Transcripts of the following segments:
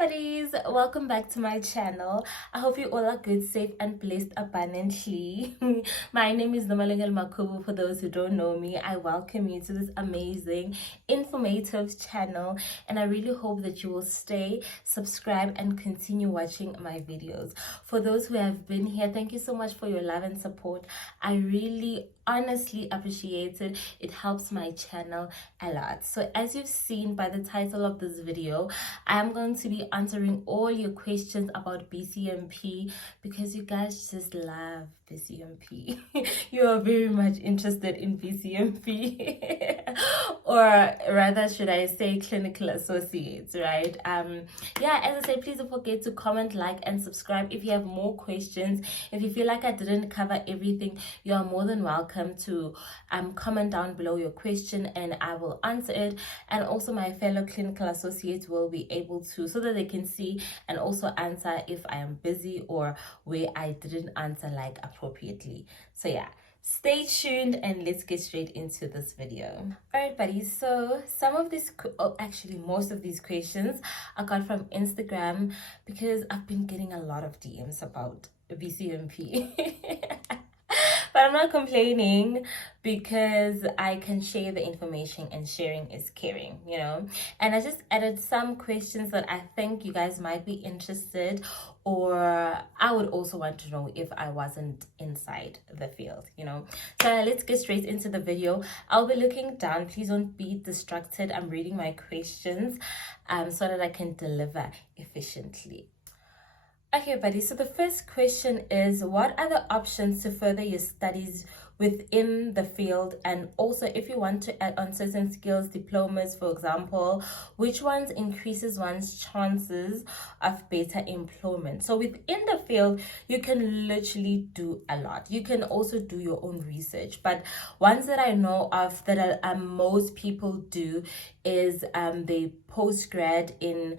buddies, welcome back to my channel. I hope you all are good, safe and blessed abundantly. My name is Mbchb. For those who don't know me, I welcome you to this amazing informative channel, and I really hope that you will stay, subscribe and continue watching my videos. For those who have been here, thank you so much for your love and support. I really honestly appreciate it. It helps my channel a lot. So as you've seen by the title of this video, I'm going to be answering all your questions about Bcmp because you guys just love Bcmp. You are very much interested in Bcmp or rather should I say clinical associates, right? Yeah, as I say, please don't forget to comment, like and subscribe. If you have more questions, if you feel like I didn't cover everything, you are more than welcome to comment down below your question and I will answer it. And also my fellow clinical associates will be able to, so that they can see and also answer if I am busy or where I didn't answer like appropriately. So yeah, stay tuned and let's get straight into this video. Alright buddies, so some of these, actually most of these questions I got from Instagram because I've been getting a lot of DMs about Bcmp. But I'm not complaining because I can share the information and sharing is caring, you know. And I just added some questions that I think you guys might be interested, or I would also want to know if I wasn't inside the field, you know. So let's get straight into the video. I'll be looking down. Please don't be distracted. I'm reading my questions so that I can deliver efficiently. Okay, buddy, so the first question is, what are the options to further your studies within the field? And also, if you want to add on certain skills, diplomas, for example, which ones increases one's chances of better employment? So within the field, you can literally do a lot. You can also do your own research. But ones that I know of that most people do is they postgrad in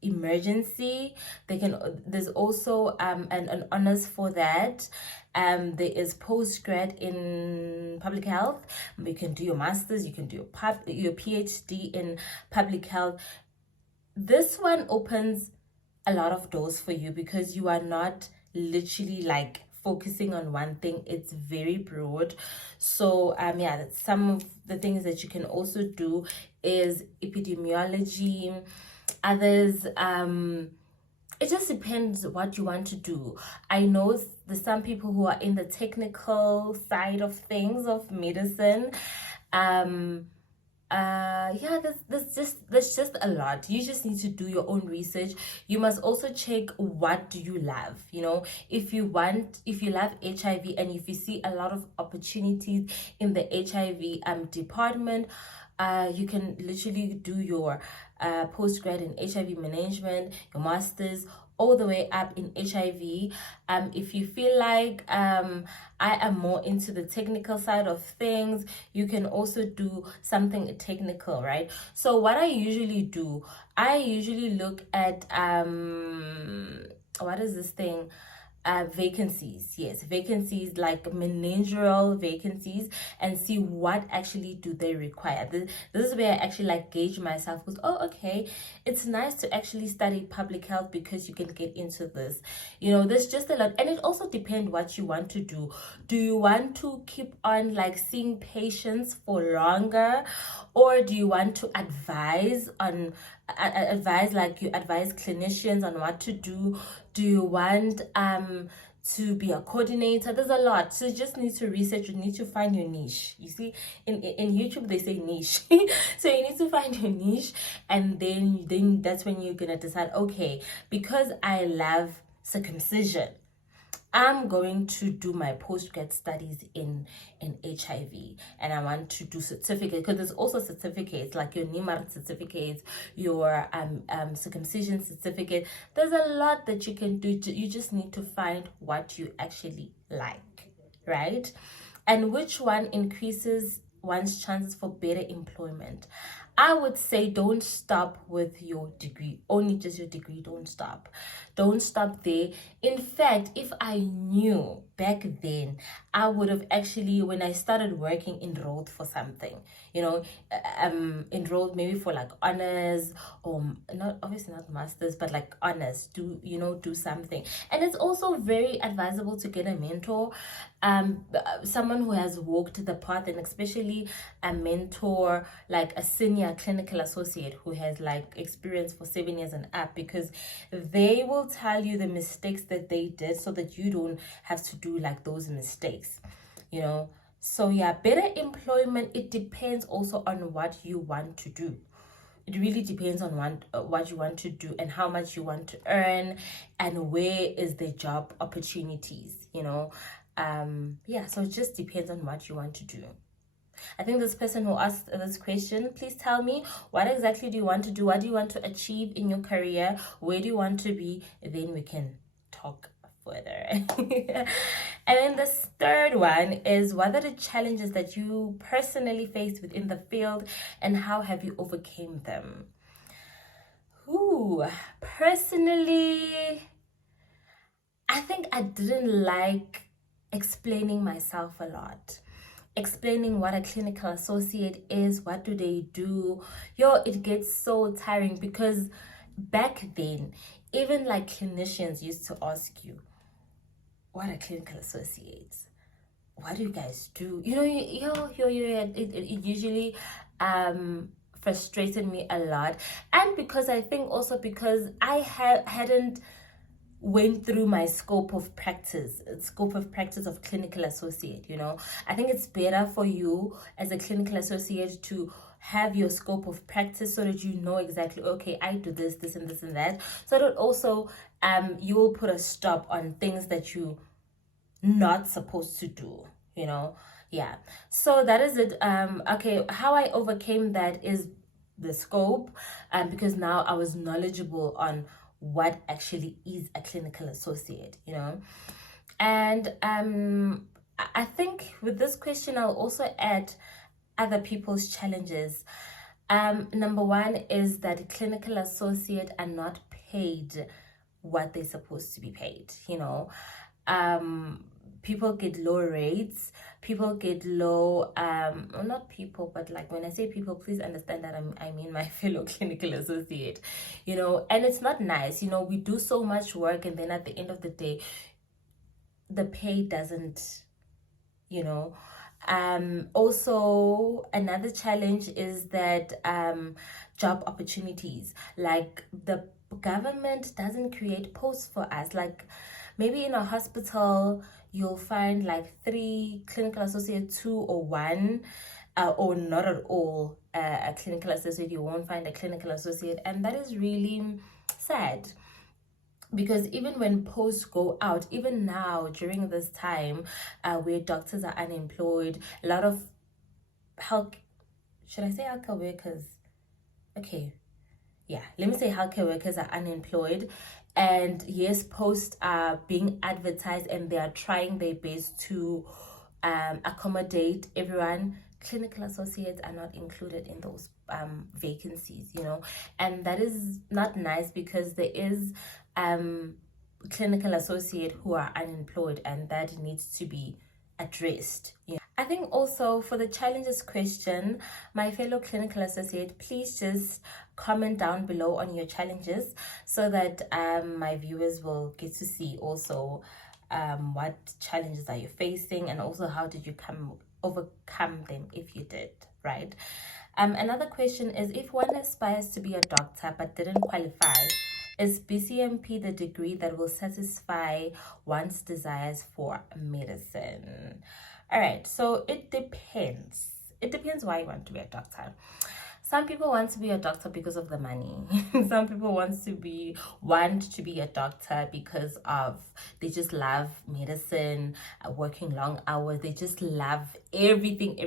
emergency. There's also an honors for that. There is postgrad in public health. You can do your masters, you can do your PhD in public health. This one opens a lot of doors for you because you are not literally like focusing on one thing. It's very broad. So yeah, some of the things that you can also do is epidemiology. Others, it just depends what you want to do. I know there's some people who are in the technical side of things of medicine. Yeah, there's just a lot. You just need to do your own research. You must also check what do you love, you know. If you love HIV and if you see a lot of opportunities in the HIV department, you can literally do your postgrad in HIV management, your masters, all the way up in HIV. If you feel like I am more into the technical side of things, you can also do something technical, right? So what I usually do, I usually look at what is this thing? Vacancies. Yes, vacancies like managerial vacancies, and see what actually do they require. This is where I actually like gauge myself because, oh, okay, it's nice to actually study public health because you can get into this, you know. There's just a lot, and it also depends what you want to do. Do you want to keep on like seeing patients for longer, or do you want to advise like you advise clinicians on what to do? Do you want to be a coordinator? There's a lot, so you just need to research. You need to find your niche. You see, in YouTube they say niche. So you need to find your niche, and then that's when you're gonna decide, okay, because I love circumcision, I'm going to do my postgrad studies in HIV, and I want to do certificate, because there's also certificates like your NIMAR certificate, your circumcision certificate. There's a lot that you can do. You just need to find what you actually like, right? And which one increases one's chances for better employment. I would say don't stop with your degree, only just your degree. Don't stop there. In fact, if I knew back then, I would have actually, when I started working, enrolled for something, you know, enrolled maybe for like honors, or not, obviously not masters, but like honors, do something. And it's also very advisable to get a mentor, someone who has walked the path, and especially a mentor, like a senior clinical associate who has like experience for 7 years and up, because they will tell you the mistakes that they did so that you don't have to do like those mistakes, so yeah, better employment, it depends also on what you want to do. It really depends on what you want to do and how much you want to earn, and where is the job opportunities, so it just depends on what you want to do. I think this person who asked this question, please tell me, what exactly do you want to do? What do you want to achieve in your career? Where do you want to be? Then we can talk further. And then the third one is, what are the challenges that you personally faced within the field, and how have you overcame them? Personally, I think I didn't like explaining myself a lot. Explaining what a clinical associate is, what do they do, it gets so tiring, because back then, even like clinicians used to ask you, what are clinical associates? What do you guys do? It usually frustrated me a lot. And because I think also because I hadn't went through my scope of practice of clinical associate. I think it's better for you as a clinical associate to have your scope of practice, so that you know exactly, okay, I do this and this and that, so that also you will put a stop on things that you not supposed to do. So that is it. Okay, how I overcame that is the scope, because now I was knowledgeable on what actually is a clinical associate, and I think with this question I'll also add other people's challenges. Number one is that clinical associate are not paid what they're supposed to be paid. People get low rates, people get low, not people, but like when I say people, please understand that I mean my fellow clinical associate, and it's not nice. We do so much work, and then at the end of the day, the pay doesn't, also another challenge is that job opportunities, like the government doesn't create posts for us. Like maybe in a hospital you'll find like 3 clinical associates, 2 or 1, or not at all a clinical associate. You won't find a clinical associate, and that is really sad, because even when posts go out, even now during this time where doctors are unemployed, a lot of healthcare workers, okay, yeah, let me say healthcare workers are unemployed, and yes, posts are being advertised and they are trying their best to accommodate everyone. Clinical associates are not included in those vacancies, and that is not nice, because there is clinical associate who are unemployed, and that needs to be addressed. I think also for the challenges question, my fellow clinical associate, please just comment down below on your challenges, so that my viewers will get to see also what challenges are you facing, and also how did you overcome them if you did, right? Another question is, if one aspires to be a doctor but didn't qualify, is Bcmp the degree that will satisfy one's desires for medicine? All right, so it depends. It depends why you want to be a doctor. Some people want to be a doctor because of the money. Some people want to be a doctor because of they just love medicine, working long hours. They just love everything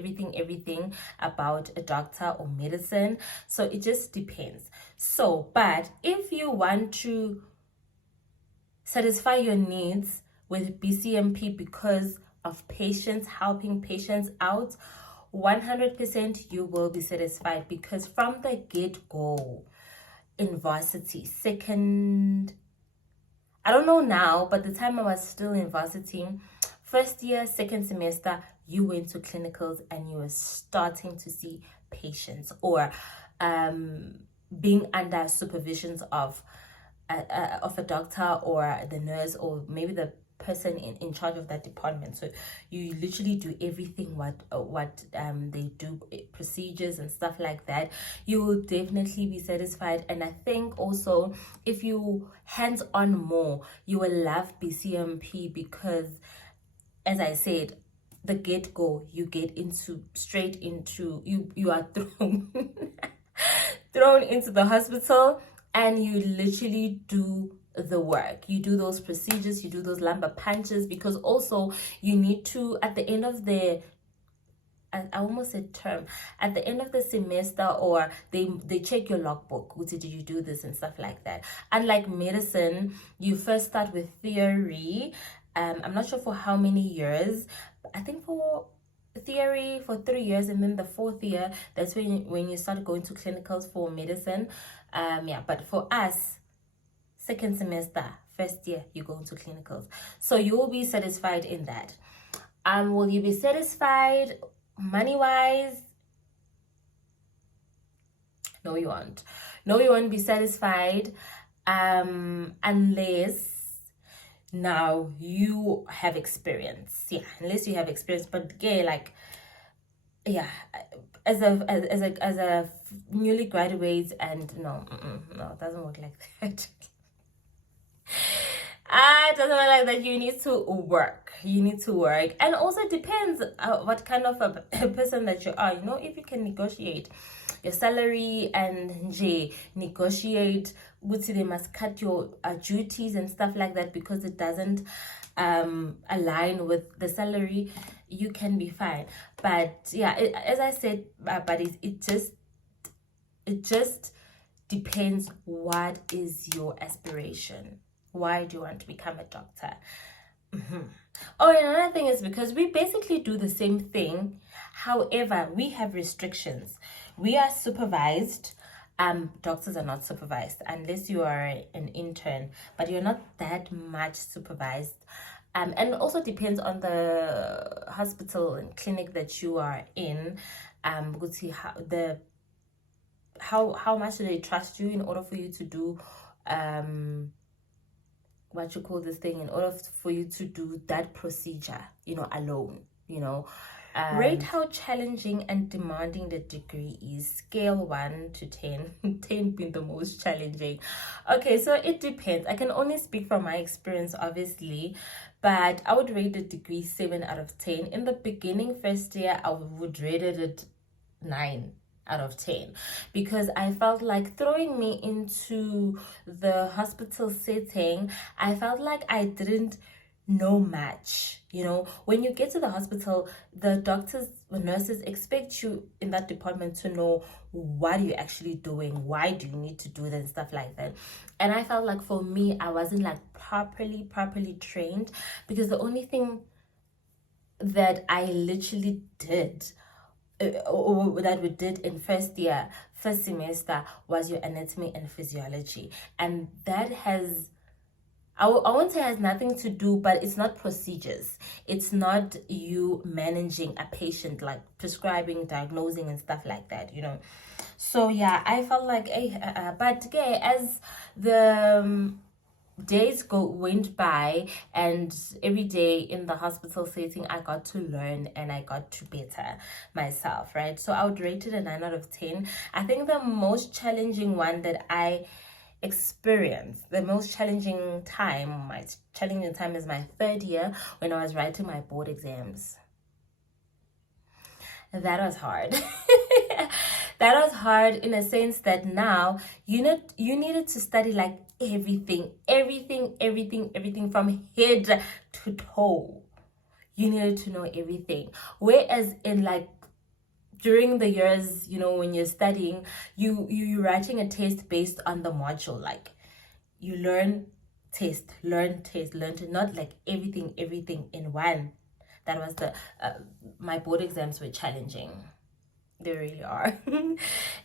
about a doctor or medicine. So it just depends. So, but if you want to satisfy your needs with Bcmp because of patients, helping patients out, 100% you will be satisfied, because from the get-go in varsity, second, I don't know now, but the time I was still in varsity, first year, second semester, you went to clinicals and you were starting to see patients, or being under supervisions of a doctor or the nurse, or maybe the person in charge of that department. So you literally do everything what they do, procedures and stuff like that. You will definitely be satisfied. And I think also, if you hands on more, you will love Bcmp, because as I said, the get-go, you get into straight into you are thrown thrown into the hospital, and you literally do the work. You do those procedures, you do those lumbar punches, because also you need to, at the end of the, I almost said term, at the end of the semester, or they check your logbook, did you do this and stuff like that. Unlike medicine, you first start with theory. I'm not sure for how many years. I think for theory for 3 years, and then the 4th year, that's when you start going to clinicals for medicine. But for us, second semester, first year, you go into clinicals, so you will be satisfied in that. Will you be satisfied money wise? No, you won't. No, you won't be satisfied unless now you have experience. Unless you have experience. But as a newly graduate, and no, it doesn't work like that. It doesn't work like that. You need to work. And also, it depends what kind of a person that you are. If you can negotiate your salary and negotiate, they must cut your duties and stuff like that, because it doesn't align with the salary, you can be fine. But as I said, buddies, it just depends. What is your aspiration? Why do you want to become a doctor? Oh, and another thing is, because we basically do the same thing, however, we have restrictions. We are supervised. Doctors are not supervised unless you are an intern, but you're not that much supervised. And it also depends on the hospital and clinic that you are in. How much do they trust you in order for you to do what you call this thing, in order for you to do that procedure, alone, Rate how challenging and demanding the degree is. Scale 1 to 10. 10 being the most challenging. Okay, so it depends. I can only speak from my experience, obviously, but I would rate the degree 7 out of 10. In the beginning, first year, I would rate it 9 out of 10, because I felt like throwing me into the hospital setting, I felt like I didn't know much. When you get to the hospital, the doctors, the nurses expect you in that department to know what are you actually doing, why do you need to do that, and stuff like that. And I felt like for me, I wasn't like properly trained, because the only thing that I literally did or that we did in first semester was your anatomy and physiology, and that has, I won't say has nothing to do, but it's not procedures. It's not you managing a patient, like prescribing, diagnosing, and stuff like that, So I felt like, but as the days went by, and every day in the hospital setting, I got to learn and I got to better myself, right? So I would rate it a 9 out of 10. I think the most challenging one that I experienced, the most challenging time, my challenging time is my 3rd year, when I was writing my board exams. That was hard. That was hard in a sense that now you needed to study like everything from head to toe. You needed to know everything. Whereas in like during the years, when you're studying, you're writing a test based on the module. Like you learn, test, not like everything in one. that was the my board exams were challenging. They really are.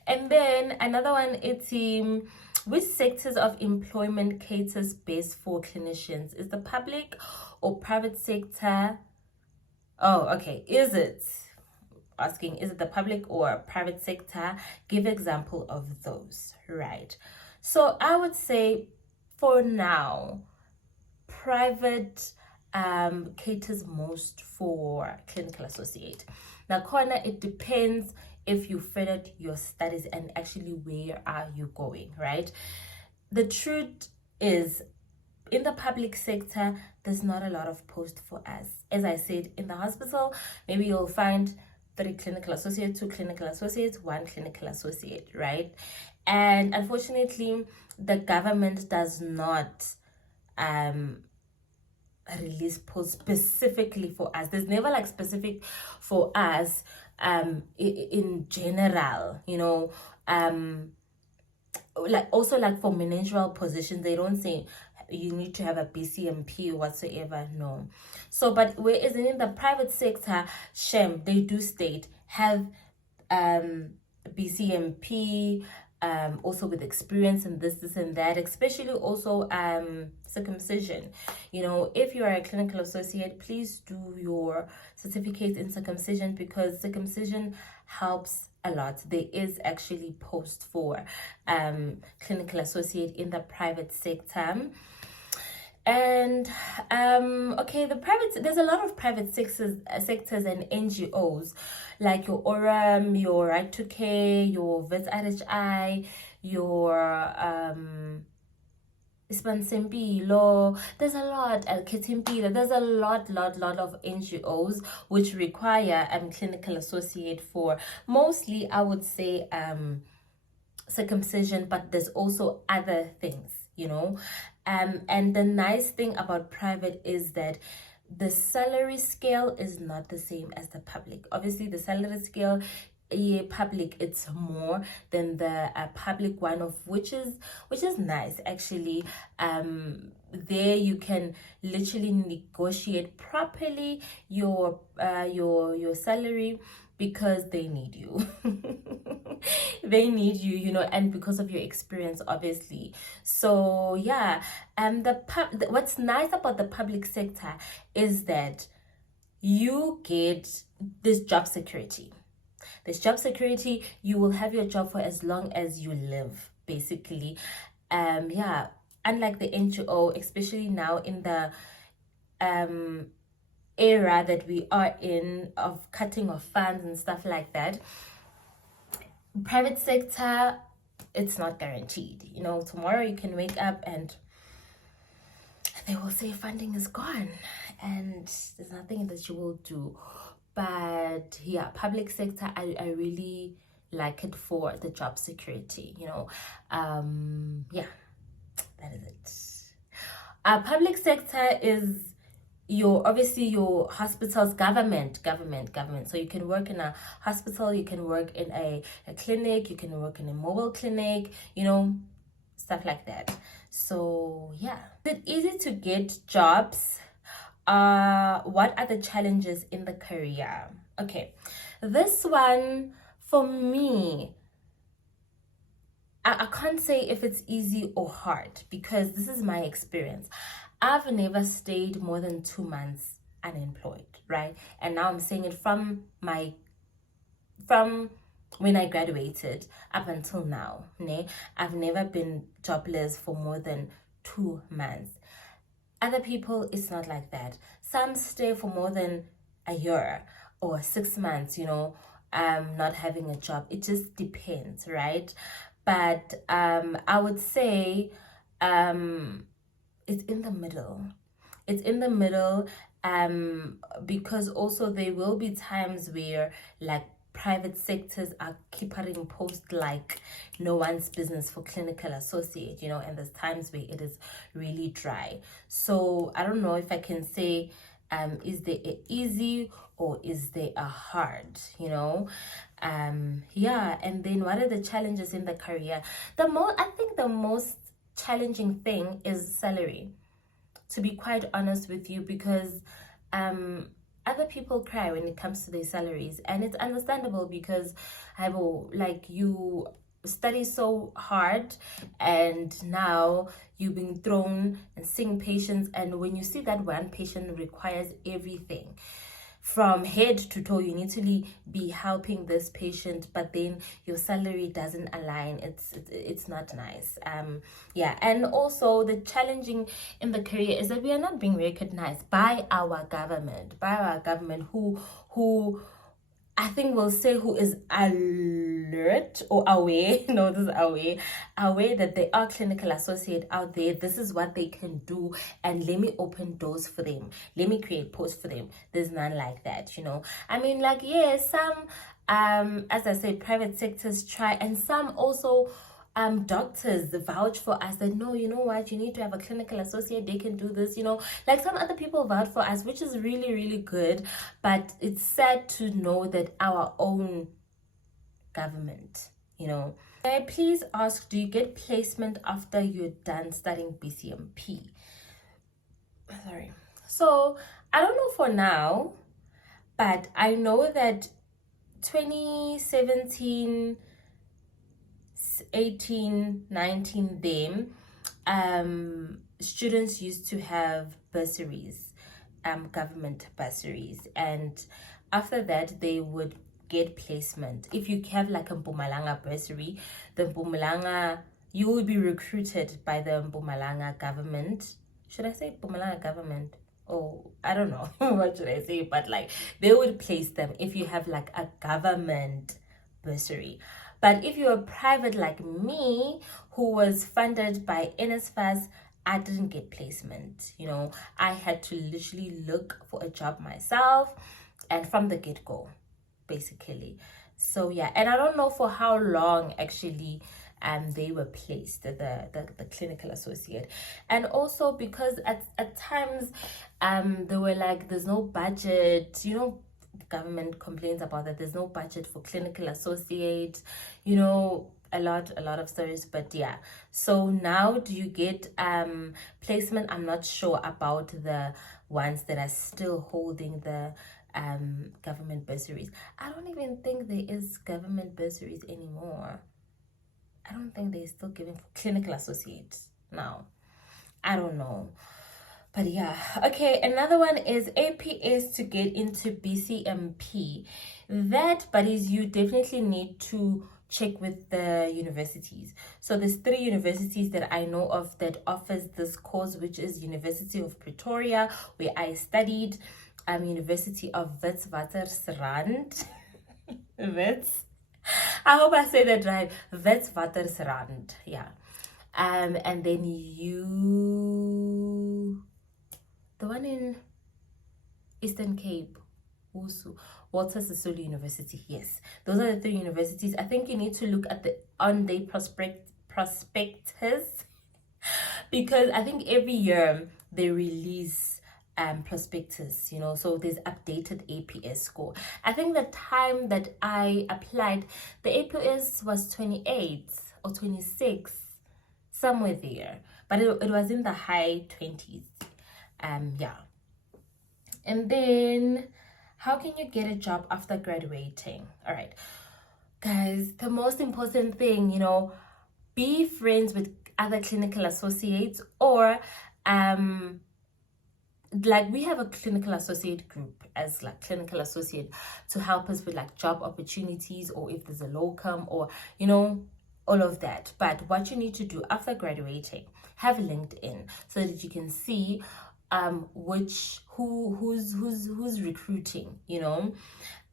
And then another one, it's which sectors of employment caters best for clinicians? Is the public or private sector? Oh, okay. Is it the public or private sector? Give example of those, right? So I would say for now, private caters most for clinical associate. Now, corner, it depends if you finished your studies and actually where are you going, right? The truth is, in the public sector, there's not a lot of posts for us. As I said, in the hospital, maybe you'll find 3 clinical associates, 2 clinical associates, 1 clinical associate, right? And unfortunately, the government does not release posts specifically for us. There's never like specific for us in general, you know. Like also like for managerial positions, they don't say you need to have a Bcmp whatsoever. No. So but whereas in the private sector, they do state have Bcmp, also with experience in this and that, especially also circumcision. You know, if you are a clinical associate, please do your certificate in circumcision, because circumcision helps a lot. There is actually post for clinical associate in the private sector. And okay, there's a lot of private sectors and NGOs like your Oram, your Right to Care, your Vets RHI, your Bcmp, there's a lot, there's a lot of NGOs which require clinical associate for mostly, I would say, circumcision, but there's also other things, you know. And the nice thing about private is that the salary scale is not the same as the public. Obviously, the salary scale, public, it's more than the public one, of which is nice actually. There you can literally negotiate properly your salary, because they need you. They need you, you know, and because of your experience, obviously. So yeah, what's nice about the public sector is that you get this job security. You will have your job for as long as you live, basically. Yeah, unlike the NGO, especially now in the era that we are in of cutting of funds and stuff like that, private sector, it's not guaranteed. You know, tomorrow you can wake up and they will say funding is gone and there's nothing that you will do. But yeah, public sector, I really like it for the job security, you know. Yeah, that is it. Public sector is obviously your hospitals, government. So you can work in a hospital, you can work in a clinic, you can work in a mobile clinic, you know, stuff like that. So yeah, is it easy to get jobs? What are the challenges in the career? Okay, this one for me, I can't say if it's easy or hard, because this is my experience. I've never stayed more than 2 months unemployed, right? And now I'm saying it from when I graduated up until now. I've never been jobless for more than 2 months. Other people, it's not like that. Some stay for more than a year or 6 months, you know, not having a job. It just depends, right? But I would say it's in the middle. Because also there will be times where like private sectors are keeping posts like no one's business for clinical associate, you know, and there's times where it is really dry. So I don't know if I can say is there a easy or is there a hard, you know. Yeah, and then what are the challenges in the career? I think the most challenging thing is salary, to be quite honest with you, because other people cry when it comes to their salaries, and it's understandable because I will, like, you study so hard and now you've been thrown and seeing patients, and when you see that one patient requires everything from head to toe, you need to be helping this patient, but then your salary doesn't align. It's not nice. Yeah. And also the challenging in the career is that we are not being recognized by our government, who I think will say who is alert or aware, no, this is aware that there are clinical associate out there. This is what they can do, and let me open doors for them. Let me create posts for them. There's none like that, you know. I mean, like, yeah, some, as I said, private sectors try, and some also doctors vouch for us that, no, you know what, you need to have a clinical associate, they can do this, you know, like some other people vouch for us, which is really, really good. But it's sad to know that our own government, you know. May I please ask, do you get placement after you're done studying Bcmp? Sorry. So I don't know for now, but I know that 2017, 18, 19, them students used to have bursaries, government bursaries, and after that they would get placement. If you have like a Mpumalanga bursary, the Mpumalanga, you will be recruited by the Mpumalanga government. Should I say Mpumalanga government? Oh, I don't know what should I say, but like they would place them if you have like a government bursary. But if you're private like me, who was funded by NSFAS, I didn't get placement. You know, I had to literally look for a job myself, and from the get-go, basically. So yeah, and I don't know for how long actually they were placed, the clinical associate. And also because at times they were like, there's no budget, you know. The government complains about that there's no budget for clinical associate, you know, a lot of stories. But yeah, so now do you get placement? I'm not sure about the ones that are still holding the government bursaries. I don't even think there is government bursaries anymore. I don't think they're still giving clinical associates now. I don't know. But yeah, okay, another one is APS to get into Bcmp. That, buddies, you definitely need to check with the universities. So there's 3 universities that I know of that offers this course, which is University of Pretoria, where I studied, University of Witwatersrand. Wits. I hope I say that right. Witwatersrand, yeah. And then the one in Eastern Cape, Walter Sisulu University. Yes, those are the 3 universities. I think you need to look at the on-day prospectus because I think every year they release prospectus, you know, so there's updated APS score. I think the time that I applied, the APS was 28 or 26, somewhere there, but it was in the high 20s. Yeah. And then how can you get a job after graduating? All right, guys, the most important thing, you know, be friends with other clinical associates, or like we have a clinical associate group as like clinical associate to help us with like job opportunities, or if there's a locum, or you know, all of that. But what you need to do after graduating, have LinkedIn so that you can see who's recruiting, you know,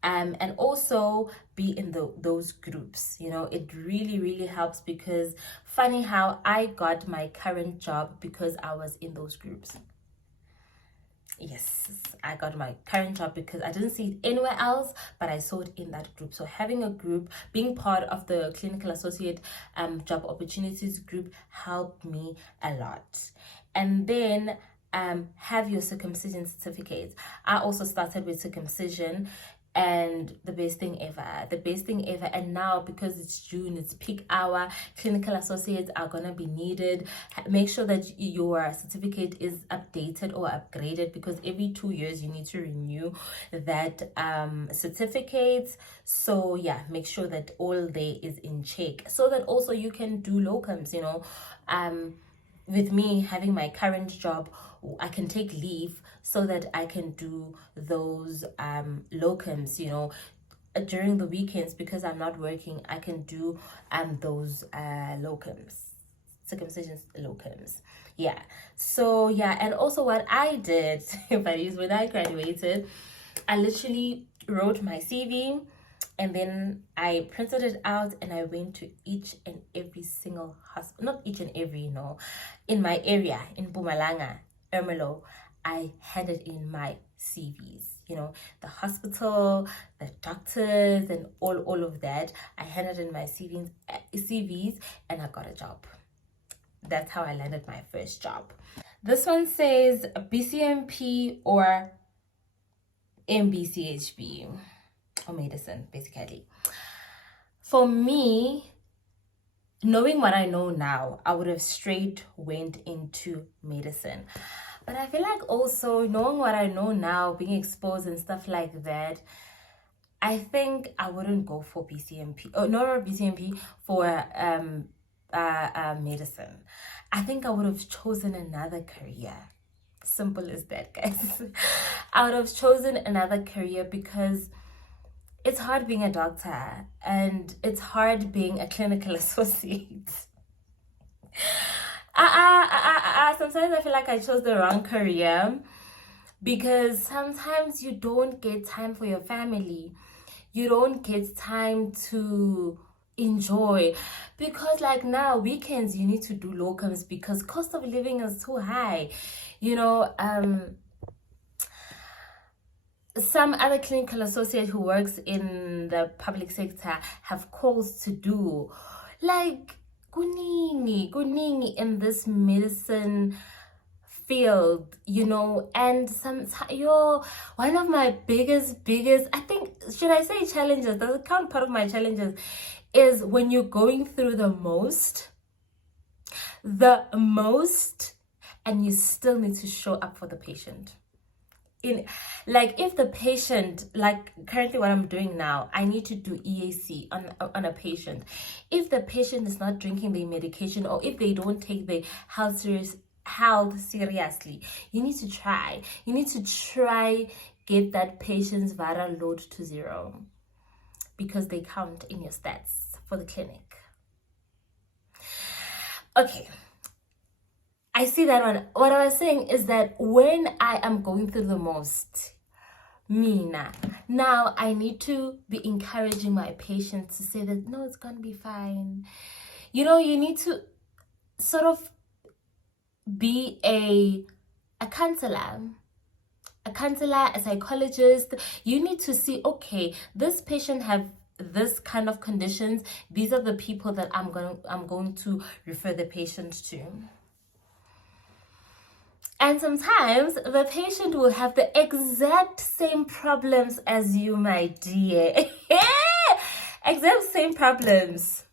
and also be in those groups. You know, it really helps, because funny how I got my current job because I was in those groups. Yes, I got my current job because I didn't see it anywhere else, but I saw it in that group. So having a group, being part of the clinical associate job opportunities group helped me a lot. And then have your circumcision certificates. I also started with circumcision. and the best thing ever. And now, because it's June, it's peak hour, clinical associates are gonna be needed. Make sure that your certificate is updated or upgraded, because every 2 years you need to renew that certificate. So yeah, make sure that all there is in check, so that also you can do locums. With me having my current job, I can take leave so that I can do those locums, during the weekends, because I'm not working. I can do those locums, circumcision locums. Yeah. So yeah, and also what I did, buddies, when I graduated, I literally wrote my CV, and then I printed it out, and I went to each and every single hospital, not each and every, in my area, in Mpumalanga, Ermelo, I handed in my CVs, the hospital, the doctors, and all of that. I handed in my CVs, and I got a job. That's how I landed my first job. This one says Bcmp or Mbchb, or medicine, basically. For me, knowing what I know now, I would have straight went into medicine. But I feel like also knowing what I know now, being exposed and stuff like that, I think I wouldn't go for Bcmp, or not Bcmp, for medicine. I think I would have chosen another career. Simple as that, guys. I would have chosen another career, because it's hard being a doctor, and it's hard being a clinical associate. Sometimes I feel like I chose the wrong career, because sometimes you don't get time for your family. You don't get time to enjoy, because like now, weekends you need to do locums because cost of living is too high. Some other clinical associate who works in the public sector have calls to do, like kuningi in this medicine field, and one of my biggest, I think, should I say challenges, does it count part of my challenges, is when you're going through the most, and you still need to show up for the patient. If the patient, like currently what I'm doing now, I need to do EAC on a patient. If the patient is not drinking their medication, or if they don't take their health seriously, you need to try get that patient's viral load to 0, because they count in your stats for the clinic. Okay, I see that one. What I was saying is that when I am going through the most, now I need to be encouraging my patients to say that, no, it's going to be fine. You need to sort of be a counselor, a psychologist. You need to see, okay, this patient have this kind of conditions. These are the people that I'm going to refer the patient to. And sometimes the patient will have the exact same problems as you, my dear. Exact same problems.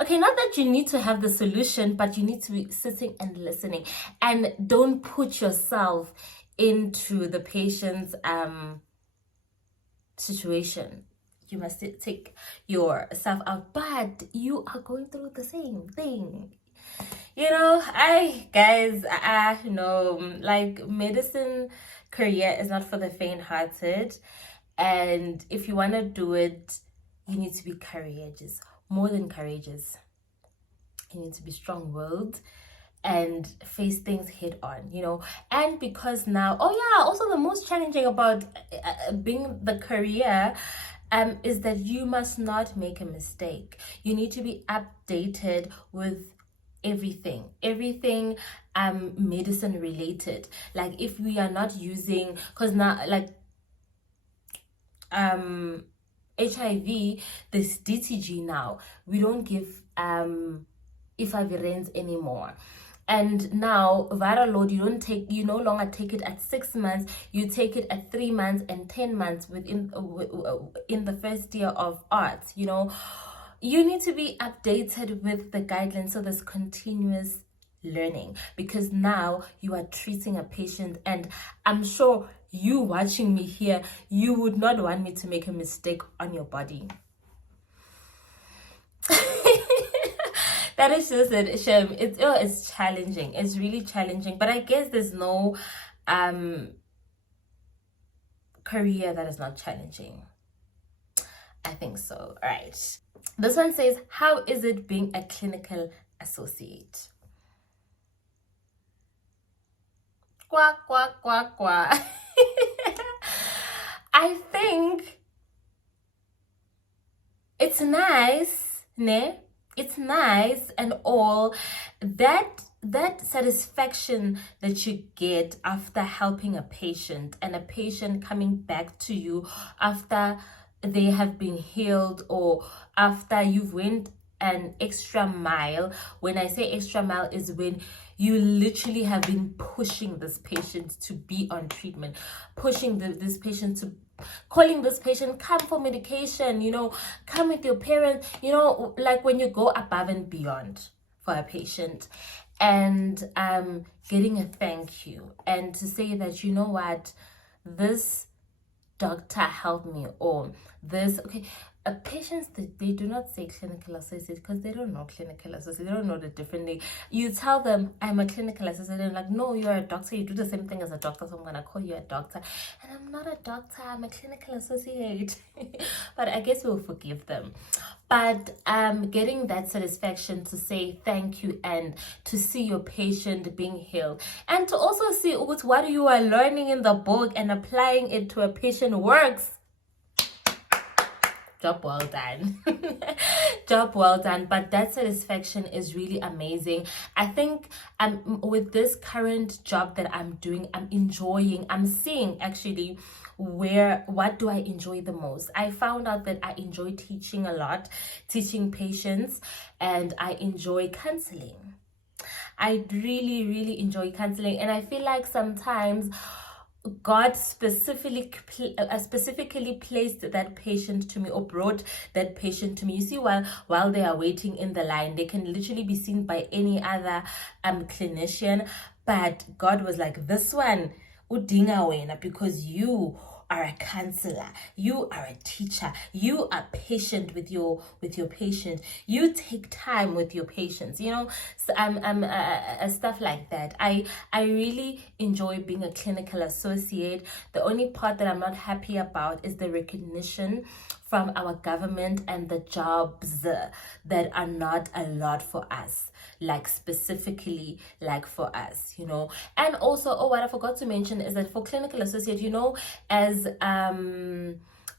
Okay, not that you need to have the solution, but you need to be sitting and listening. And don't put yourself into the patient's situation. You must take yourself out, but you are going through the same thing. Medicine career is not for the faint-hearted, and if you want to do it, you need to be courageous, more than courageous. You need to be strong-willed and face things head on, and because now, also the most challenging about being the career is that you must not make a mistake. You need to be updated with everything medicine related. Like if we are not using, because now HIV, this DTG now, we don't give efavirenz anymore. And now viral load, you no longer take it at 6 months, you take it at 3 months and 10 months within in the first year of arts. You need to be updated with the guidelines, so there's continuous learning, because now you are treating a patient, and I'm sure you watching me here, you would not want me to make a mistake on your body. That is just a shame. It's challenging. It's really challenging. But I guess there's no career that is not challenging. I think so. All right. This one says, how is it being a clinical associate? Quack, quack, quack, quack. I think it's nice, ne? It's nice and all that satisfaction that you get after helping a patient, and a patient coming back to you after they have been healed, or after you've went an extra mile. When I say extra mile, is when you literally have been pushing this patient to be on treatment, pushing this patient to, calling this patient, come for medication, come with your parents, like when you go above and beyond for a patient, and getting a thank you, and to say that, you know what, this doctor helped me, or this, okay. Patients, they do not say clinical associate because they don't know clinical associate. They don't know the different name. You tell them, I'm a clinical associate, and like, no, you're a doctor. You do the same thing as a doctor, so I'm going to call you a doctor. And I'm not a doctor. I'm a clinical associate. But I guess we'll forgive them. But getting that satisfaction to say thank you, and to see your patient being healed, and to also see what you are learning in the book and applying it to a patient works. Job well done. Job well done. But that satisfaction is really amazing. I think with this current job that I'm doing, I'm seeing actually what do I enjoy the most. I found out that I enjoy teaching a lot, teaching patients, and I enjoy counseling. I really, really enjoy counseling, and I feel like sometimes God specifically placed that patient to me, or brought that patient to me. You see, while they are waiting in the line, they can literally be seen by any other clinician, but God was like, this one udinga wena, because you are a counselor, you are a teacher, you are patient with your patient, you take time with your patients, stuff like that. I really enjoy being a clinical associate. The only part that I'm not happy about is the recognition from our government and the jobs that are not a lot for us, like specifically like for us, And also, what I forgot to mention is that for clinical associate, as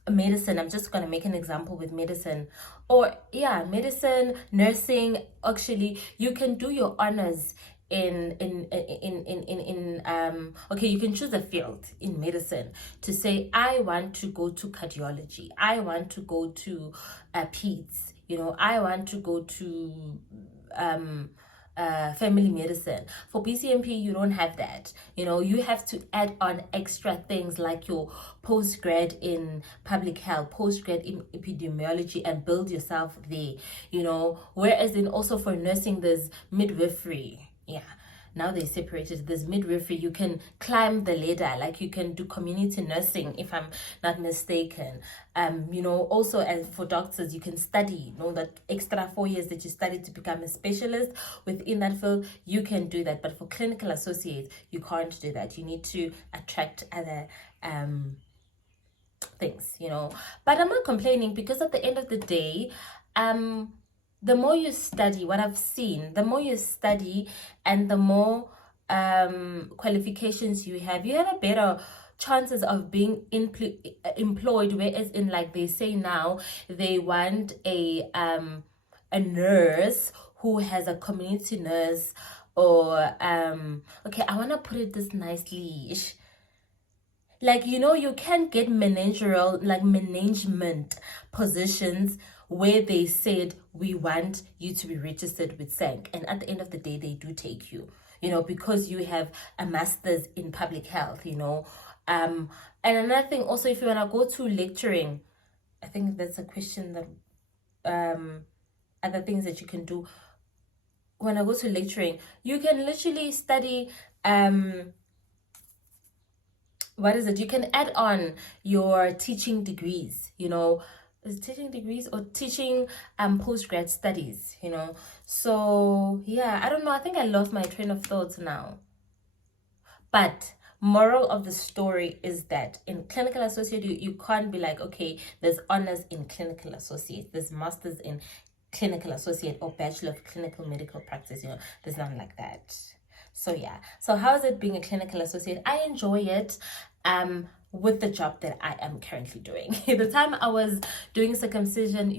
medicine, I'm just going to make an example with medicine, medicine, nursing. Actually, you can do your honors you can choose a field in medicine to say, I want to go to cardiology, I want to go to peds, I want to go to family medicine. For Bcmp, you don't have that. You have to add on extra things like your postgrad in public health, postgrad in epidemiology, and build yourself there. Whereas then also for nursing, there's midwifery. Now they separated. There's midwifery. You can climb the ladder, like you can do community nursing, if I'm not mistaken. Also, as for doctors, you can study, that extra 4 years that you study to become a specialist within that field, you can do that. But for clinical associates, you can't do that. You need to attract other things, But I'm not complaining, because at the end of the day, the more you study, what I've seen, the more you study and the more qualifications you have a better chances of being employed. Whereas in, like they say now, they want a nurse who has a community nurse, or okay, I want to put it this nicely. Like, you can't get management positions where they said, we want you to be registered with SANC. And at the end of the day, they do take you, because you have a master's in public health, And another thing also, if you want to go to lecturing, I think that's a question that, other things that you can do. When I go to lecturing, you can literally study, you can add on your teaching degrees, is teaching degrees or teaching postgrad studies, so yeah, I don't know, I think I lost my train of thoughts now. But moral of the story is that in clinical associate, you can't be like, okay, there's honors in clinical associate, there's masters in clinical associate or bachelor of clinical medical practice, there's none like that. So yeah, so how is it being a clinical associate? I enjoy it with the job that I am currently doing. The time I was doing circumcision,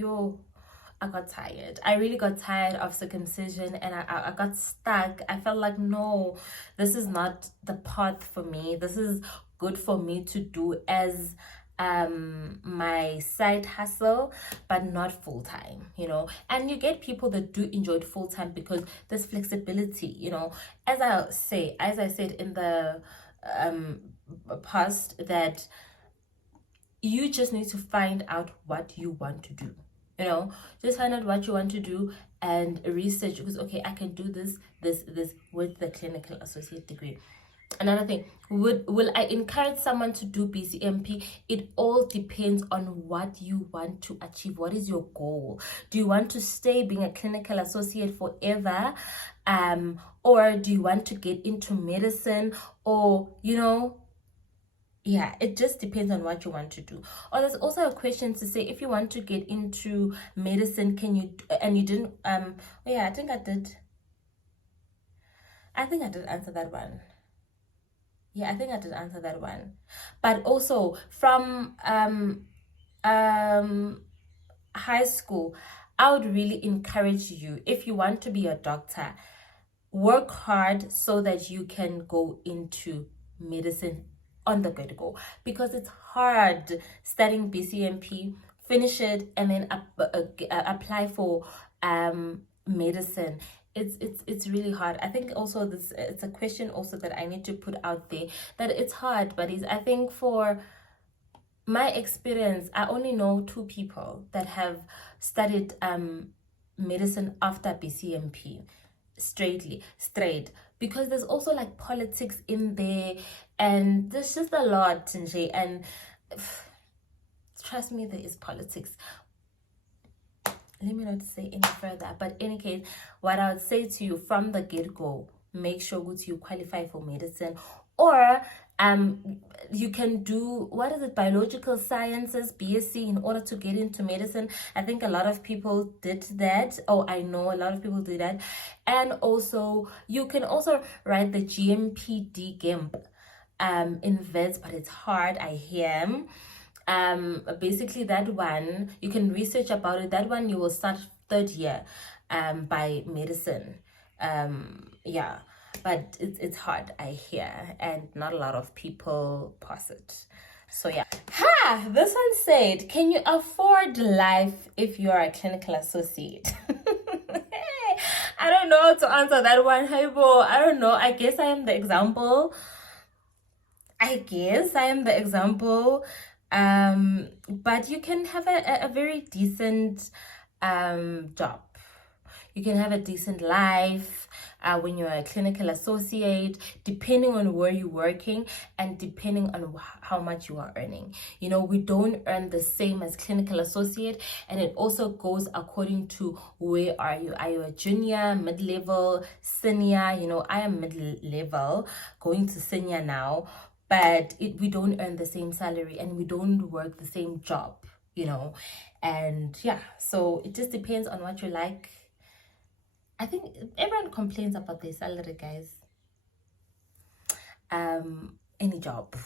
I got tired. I really got tired of circumcision, and I got stuck. I felt like, no, this is not the path for me. This is good for me to do as my side hustle, but not full-time, and you get people that do enjoy it full-time because there's flexibility, as I said in the past, that you just need to find out what you want to do, just find out what you want to do and research, because okay, I can do this with the clinical associate degree. Another thing, will I encourage someone to do Bcmp? It all depends on what you want to achieve. What is your goal? Do you want to stay being a clinical associate forever, or do you want to get into medicine, or yeah, it just depends on what you want to do. Or there's also a question to say, if you want to get into medicine, can you, and you didn't yeah, I think I did answer that one. Yeah, I think I did answer that one. But also from high school, I would really encourage you, if you want to be a doctor, work hard so that you can go into medicine on the go, because it's hard studying Bcmp, finish it, and then apply for medicine. It's really hard. I think also it's a question also that I need to put out there, that it's hard, but I think for my experience, I only know 2 people that have studied medicine after Bcmp straight, because there's also like politics in there, and there's just a lot, and trust me, there is politics. Let me not say any further, but in any case, what I would say to you from the get-go, make sure that you qualify for medicine, or you can do, biological sciences, BSc, in order to get into medicine. I think a lot of people did that, I know a lot of people do that. And also you can also write the GMP GAMP in vets, but it's hard, I hear. Basically that one, you can research about it. That one you will start 3rd year by medicine. Yeah, but it's hard, I hear, and not a lot of people pass it. So yeah. This one said, can you afford life if you are a clinical associate? I don't know how to answer that one, Haibo. I don't know. I guess I am the example. But you can have a very decent job. You can have a decent life when you're a clinical associate, depending on where you're working and depending on how much you are earning. We don't earn the same as clinical associate, and it also goes according to where are you. Are you a junior, mid-level, senior? I am mid-level, going to senior now, but we don't earn the same salary and we don't work the same job, and yeah, so it just depends on what you like. I think everyone complains about their salary, guys. Any job.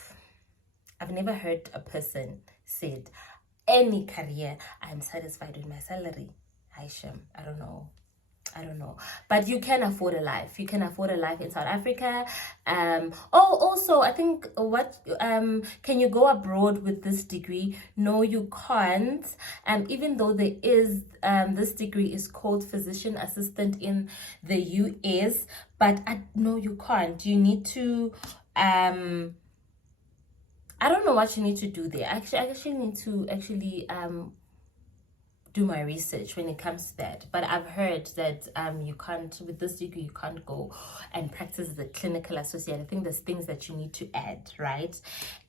I've never heard a person said, any career, I'm satisfied with my salary. Aisha, I don't know. I don't know, but you can afford a life. You can afford a life in South Africa. Also, I think can you go abroad with this degree? No, you can't. Even though there is this degree is called physician assistant in the US, but no, you can't. You need to I don't know what you need to do there. I actually need to do my research when it comes to that, but I've heard that you can't, with this degree, you can't go and practice as a clinical associate. I think there's things that you need to add, right?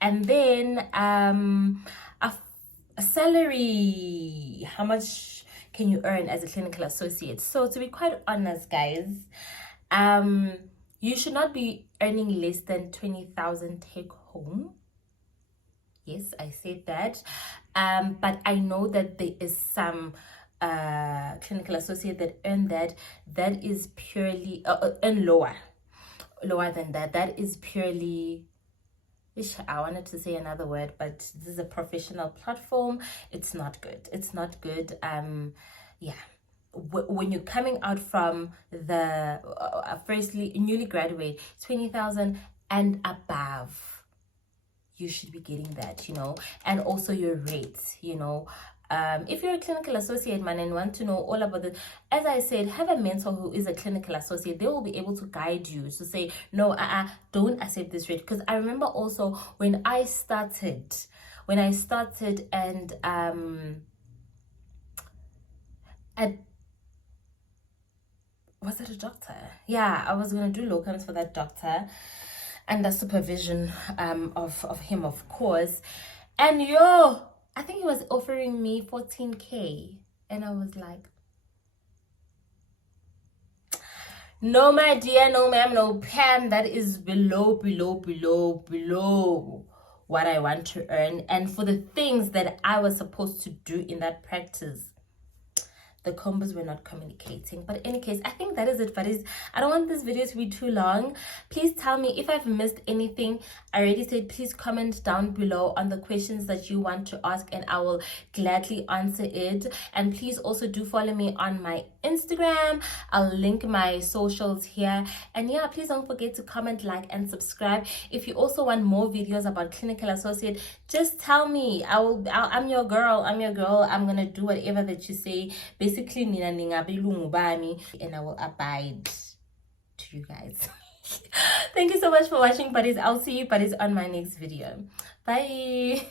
And then a salary, how much can you earn as a clinical associate? So to be quite honest, guys, you should not be earning less than 20,000 take home. Yes, I said that. But I know that there is some clinical associate that earn that. That is purely earn lower than that. That is purely. I wanted to say another word, but this is a professional platform. It's not good. It's not good. Yeah. When you're coming out from the firstly newly graduate, 20,000 and above, you should be getting that, and also your rates, if you're a clinical associate, man, and want to know all about it, as I said, have a mentor who is a clinical associate. They will be able to guide you to say, no, don't accept this rate. Because I remember also when I started and was it a doctor? Yeah, I was gonna do locums for that doctor under supervision of him, of course. And I think he was offering me 14K, and I was like, no, my dear, no, ma'am, no, Pam, that is below what I want to earn. And for the things that I was supposed to do in that practice, the combos were not communicating. But in any case, I think that is it. But I don't want this video to be too long. Please tell me if I've missed anything. I already said please comment down below on the questions that you want to ask, and I will gladly answer it. And please also do follow me on my Instagram. I'll link my socials here. And yeah, please don't forget to comment, like, and subscribe. If you also want more videos about clinical associate, just tell me. I'm your girl. I'm gonna do whatever that you say. Basically, and I will abide to you guys. Thank you so much for watching, buddies. I'll see you, buddies, on my next video. Bye.